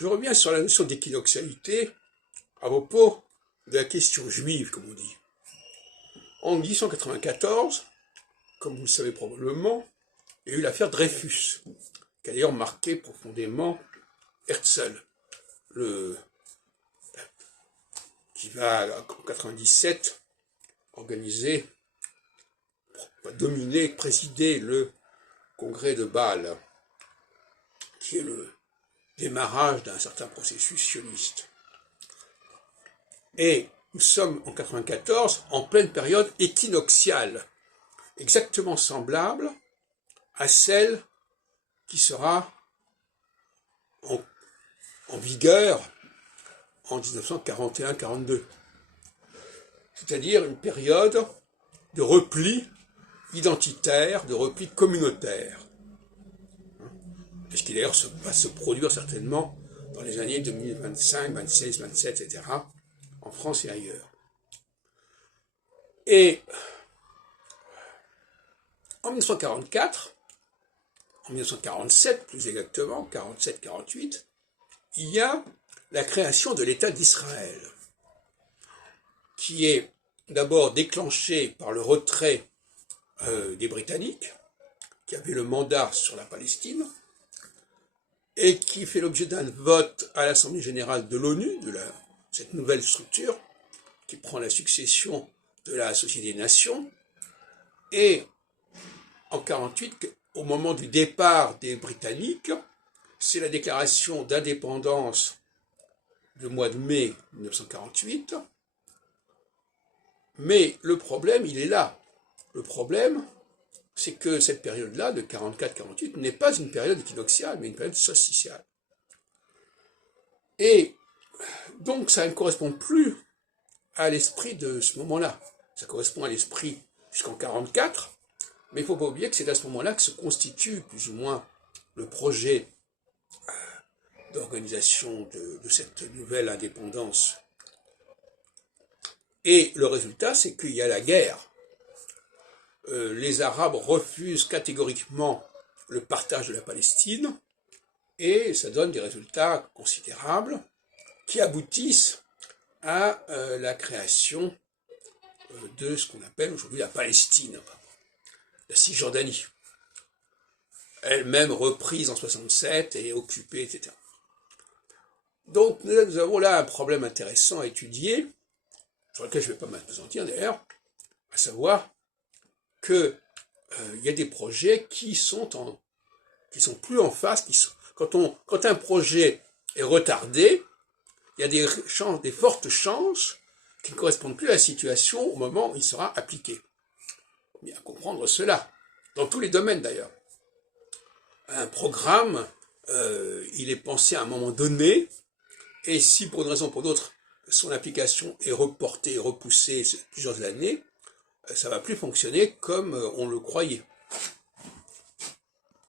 Je reviens sur la notion d'équinoxialité à propos de la question juive, comme on dit. En 1894, comme vous le savez probablement, il y a eu l'affaire Dreyfus, qui a d'ailleurs marqué profondément Herzl, qui va, en 97, organiser, dominer, présider le congrès de Bâle, qui est le démarrage d'un certain processus sioniste. Et nous sommes en 94 en pleine période équinoxiale, exactement semblable à celle qui sera en vigueur en 1941-42. C'est-à-dire une période de repli identitaire, de repli communautaire. Ce qui d'ailleurs va se produire certainement dans les années 2025, 26, 27, etc., en France et ailleurs. Et en 1944, en 1947 plus exactement, 47-48, il y a la création de l'État d'Israël, qui est d'abord déclenchée par le retrait des Britanniques, qui avaient le mandat sur la Palestine, et qui fait l'objet d'un vote à l'Assemblée générale de l'ONU, cette nouvelle structure, qui prend la succession de la Société des Nations, et en 1948, au moment du départ des Britanniques, c'est la déclaration d'indépendance du mois de mai 1948, mais le problème, il est là. Le problème, c'est que cette période-là, de 44-48, n'est pas une période équinoxiale, mais une période solsticiale. Et donc, ça ne correspond plus à l'esprit de ce moment-là. Ça correspond à l'esprit jusqu'en 44, mais il ne faut pas oublier que c'est à ce moment-là que se constitue plus ou moins le projet d'organisation de cette nouvelle indépendance. Et le résultat, c'est qu'il y a la guerre. Les Arabes refusent catégoriquement le partage de la Palestine, et ça donne des résultats considérables qui aboutissent à la création de ce qu'on appelle aujourd'hui la Palestine, la Cisjordanie, elle-même reprise en 67 et occupée, etc. Donc nous avons là un problème intéressant à étudier, sur lequel je ne vais pas m'appesantir d'ailleurs, à savoir qu'il y a des projets qui sont plus en phase. Quand un projet est retardé, il y a des fortes chances qu'il ne corresponde plus à la situation au moment où il sera appliqué. Il faut bien comprendre cela, dans tous les domaines d'ailleurs. Un programme, il est pensé à un moment donné, et si pour une raison ou pour d'autre, son application est reportée, repoussée plusieurs années, ça ne va plus fonctionner comme on le croyait.